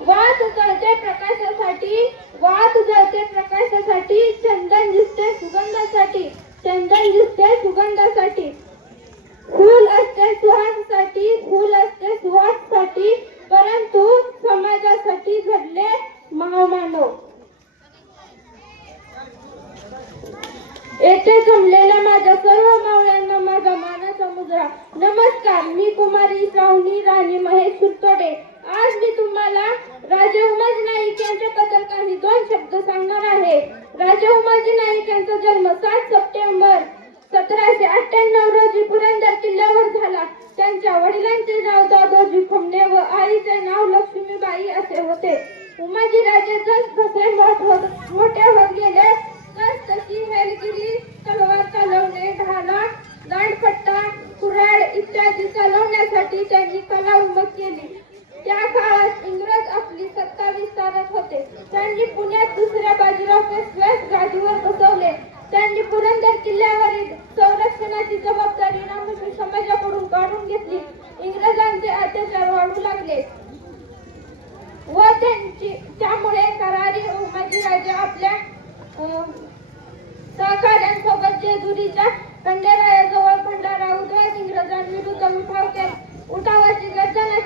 वात जळते प्रकाशासाठी वात जळते प्रकाशासाठी चंदन दिसते सुगंधासाठी चंदन दिसते सुगंधासाठी. फूल असते सुहासाठी फूल असते सुहासाठी परंतु समाजासाठी घडले महामानव. येथे जमलेल्या माझ्या सर्व मावळ्या मुजरा नमस्कार मी कुमारी श्रावणी राणी महेश सुतोडे आज मी तुम्हाला राजा उमाजी नाईक यांच्याबद्दल काही दोन शब्द सांगणार आहे. राजा उमाजी नाईक यांचा जन्म सात सप्टेंबर सतराशे अठ्ठ्याण्णव रोजी पुरंदर किल्ल्यावर झाला. त्यांच्या वडिलांचे नाव दादोजी खुमणे व आईचे नाव लक्ष्मीबाई असे होते. उमाजी राजे जस जसे होत मोठे होत गेले तस तशी हेलगिरी तलवार होते. त्यांनी पुण्यात दुसऱ्या बाजूला पेशव्यास गादीवर बसवले. त्यांनी पुरंदर किल्ल्यावरील संरक्षणाची जबाबदारी रामकृष्ण समाजाकडून काढून घेतली. इंग्रजांचे अत्याचार वाढू लागले. व त्यांची त्यामुळे करारी उमाजीराजे आपल्या अं, सहकाऱ्यांसोबत जेजुरीच्या खंडेरायाजवळ भंडारा उद्वास इंग्रजांविरुद्ध उठाव केला. उठावाची गर्जना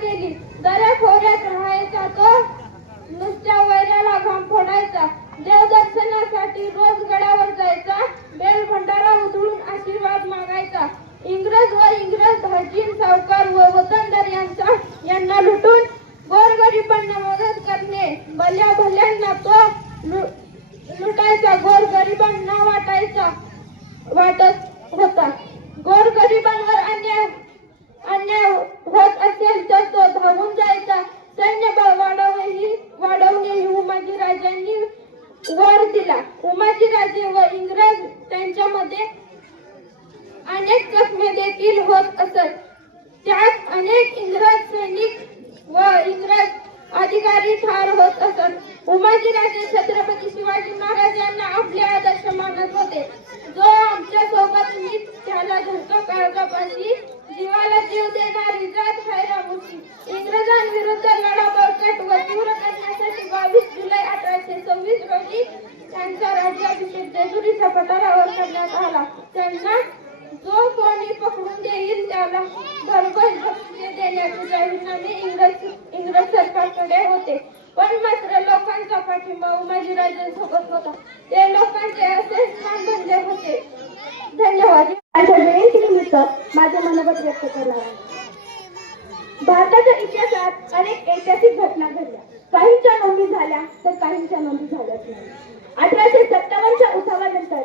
वर दिला उमाजी राजे व इंग्रज त्यांच्यामध्ये अनेक जखमे देखील होत असत. त्यात अनेक इंग्रज सैनिक व इंग्रज अधिकारी ठार होत असत. उमाजी राजे छत्रपती शिवाजी महाराज यांना आपले आदर्श मानत होते. जो आमच्यासोबत मी त्याला धरतो काळजापाशी जीवाला जीव देणारी जात आहे रामुची इंग्रजांविरुद्ध लढा बळकट होती त्याला भरघोस बक्षिसे देण्याचे जाहीरनामे इंग्रज इंग्रज सरकारकडे होते. पण मात्र लोकांचा पाठिंबा उमाजी राजांसोबत होता. ते लोकांचे असे स्थान बनले होते. धन्यवाद. माझ्या जयंतीनिमित्त माझे मनोगत व्यक्त करणार आहे. भारताच्या इतिहासात अनेक ऐतिहासिक घटना घडल्या. काहींच्या नोंदी झाल्या तर काहींच्या नोंदी झाल्याच नाही. अठराशे सत्तावन्नच्या उठावानंतर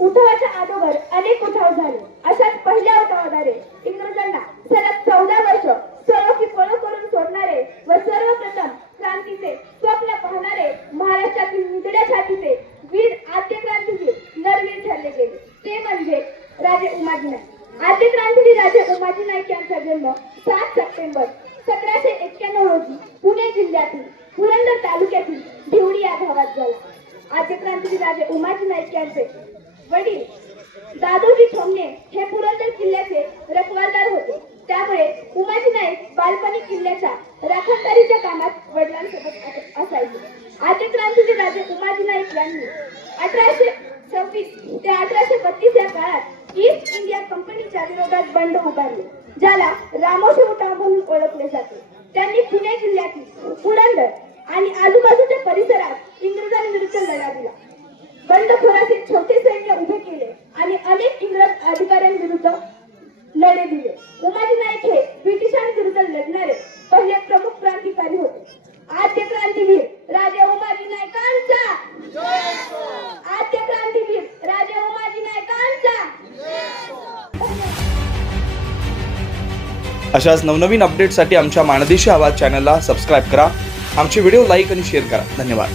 उठावाच्या अगोदर अनेक उठाव झाले. अशाच पहिल्या उठावाद्वारे इंग्रजांना सलग चौदा वर्ष सर्व की पळ करून सोडणारे व सर्वप्रथम क्रांतीचे स्वप्न पाहणारे महाराष्ट्रातील निधड्या छातीचे वीर आद्य क्रांतीवीर नरवीर ठरले गेले. ते म्हणजे राजे उमाजी नाईक. आद्य क्रांतीवीर राजे उमाजी नाईक यांचा जन्म सात सप्टेंबर सतराशे एक्क्याण्णव रोजी पुणे जिल्ह्यातील पुरंदर तालुक्यातील ढिवडी या गावात झाला. आद्य क्रांतीवीर राजे उमाजी नाईक यांचे वडील दादोजी ठोंबणे हे पुरंदर किल्ल्याचे रखवालदार होते. त्यामुळे उमाजी नाईक बालपणी किल्ल्याच्या राखणदारीच्या कामात वडिलांसोबत असायचे. आद्य क्रांतीचे राजे उमाजी नाईक यांनी अठराशे सव्वीस ते अठराशे बत्तीस या काळात ईस्ट इंडिया कंपनीच्या विरोधात बंड उभारले ज्याला रामोशी उठाव म्हणून ओळखले जाते त्यांनी पुणे जिल्ह्यातील पुरंदर आणि आजूबाजूच्या परिसरात इंग्रजांविरुद्ध लढा दिला बंडखोराचे छोटे सैन्य उभे केले आणि अनेक इंग्रज अधिकाऱ्यांविरुद्ध लढे दिले उमाजी नाईक हे ब्रिटिशांविरुद्ध लढणारे पहिले प्रमुख क्रांतिकारी होते. आद्य क्रांतीवीर राजा उमाजी नायकांचा आद्य क्रांतीवीर राजा उमाजी नायकांचा अशाच नवनवीन अपडेटसाठी आमच्या माणदेशी आवाज चॅनलला सबस्क्राईब करा. आमचे व्हिडिओ लाईक आणि शेअर करा. धन्यवाद.